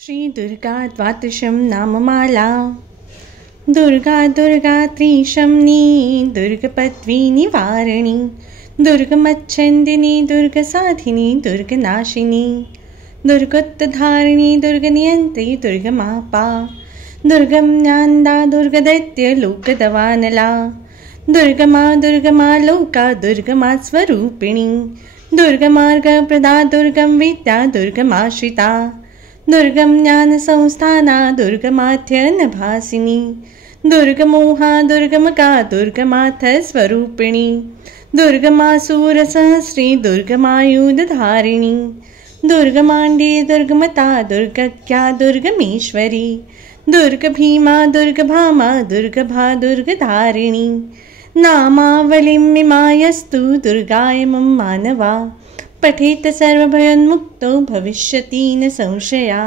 श्री दुर्गा द्वादशं नाममाला। दुर्गा दुर्गा त्रिशम्नी दुर्गपद्वी निवारिणी दुर्गमच्छन्दिनी दुर्गसाधिनी दुर्गनाशिनी दुर्गोत्तधारिणी दुर्गनियन्त्री दुर्गमापा दुर्गं ज्ञानदा दुर्गदैत्य लोकदवानला दुर्गमा दुर्गमा लोका दुर्गमा स्वरूपिणी दुर्गमार्गप्रदा दुर्गं विद्या दुर्गमाश्रिता दुर्गम ज्ञानसंस्थाना दुर्गमाध्यनभासिनी दुर्गमोहा दुर्गमका दुर्गमाथस्वरूपिणी दुर्गमासूरसहस्री दुर्गमायुधधारिणी दुर्गमाण्डी दुर्गमता दुर्गज्ञा दुर्गमेश्वरी दुर्गभीमा दुर्गभामा दुर्गभा दुर्गधारिणी नामावलिं मिमायस्तु दुर्गाय मम मानवा पठेत सर्वभयोन्मुक्तो भविष्यति न संशया।